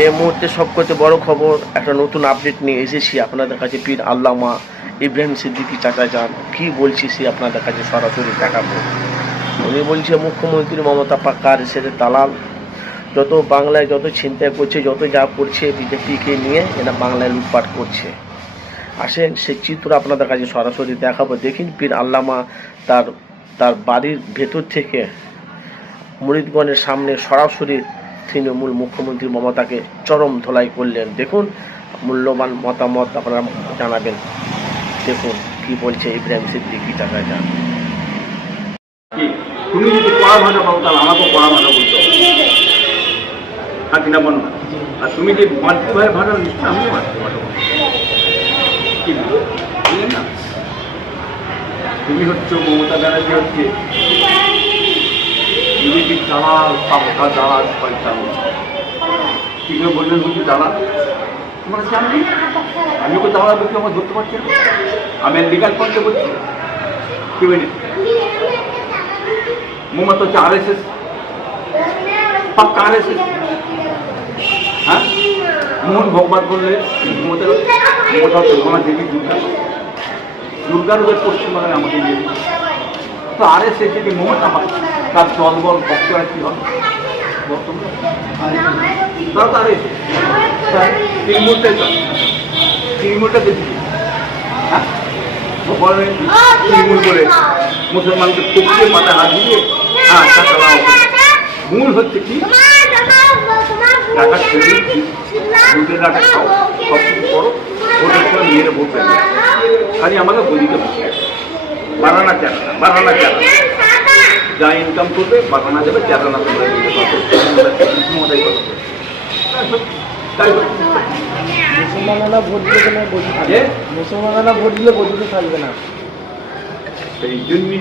এই মুহূর্তে সবকতে বড় খবর, একটা নতুন আপডেট নিয়ে এসেছি আপনাদের কাছে, পীর আল্লামা ইব্রাহিম সিদ্দিকী চাচা যান। কি বলছি সে আপনাদের কাছে সরাসরি দেখাবো। উনি বলছে, মুখ্যমন্ত্রী মমতা পাক্কার সেরে দালাল? যত বাংলায় যত ছিনতাই করছে, যত যা করছে, বিজেপিকে নিয়ে এরা বাংলায় লুটপাট করছে। আসেন, সেই চিত্র আপনাদের কাছে সরাসরি দেখাবো। দেখিন, পীর আল্লামা তার তার বাড়ির ভেতর থেকে মুরিদগণের সামনে সরাসরি তৃণমূল মুখ্যমন্ত্রী মমতাকে চরম ধোলাই করলেন। দেখুন, মূল্যবান মতামত আপনারা জানাবেন। দেখুন, কি বলছে ইব্রাহিম সিদ্দিকি চাচা যান তুমি যদি ভাষা পাও তাহলে আমাকেও ভাষা বলতে হবে। হ্যাঁ আর তুমি যে মাতৃভাষা ভাষা আমিও মাতৃভাষা তুমি হচ্ছে মমতা ব্যানার্জি হচ্ছে দালাল পাপকা দালাল পয়সা কি করে বললেন বুঝি দালাল? তোমরা জানবি আমি ওকে দালাল বলছি আমার ধরতে পারছি না। আমি লিগাল পয়েন্টে বলছি। কি বলি? মমতা হচ্ছে আর এস এস পাক্কা আর এস এস হ্যাঁ? মোহন ভগবান মমতার মমতা হচ্ছে ওনার দেবী দুর্গা। দুর্গার ওদের পশ্চিমবাংলায় আমাকে নিয়ে তো আর এস এস যদি মমতা হয় তার দলবল ভক্তরা কি হবে বর্তমানে? তারা তো আর এস তৃণমূলটাই তো তৃণমূলটা দেখি। হ্যাঁ? ভগবানের তৃণমূল টুকিয়ে মাথা হাত হ্যাঁ টাকা দেওয়া মূল হচ্ছে কি? টাকা ছেড়ে দুধের টাকা খাও। সব কিছু আমাকে বলিতে বসে বানানা চারা বানানা চারা যা ইনকাম করবে বাড়ানো যাবে যারা না তোমরা দিতে পারবে তাই। মুসলমানেরা ভোট দিলে কেন বসে যে থাকবে মুসলমানেরা ভোট দিলে বসে থাকবে না। সেই জন্যই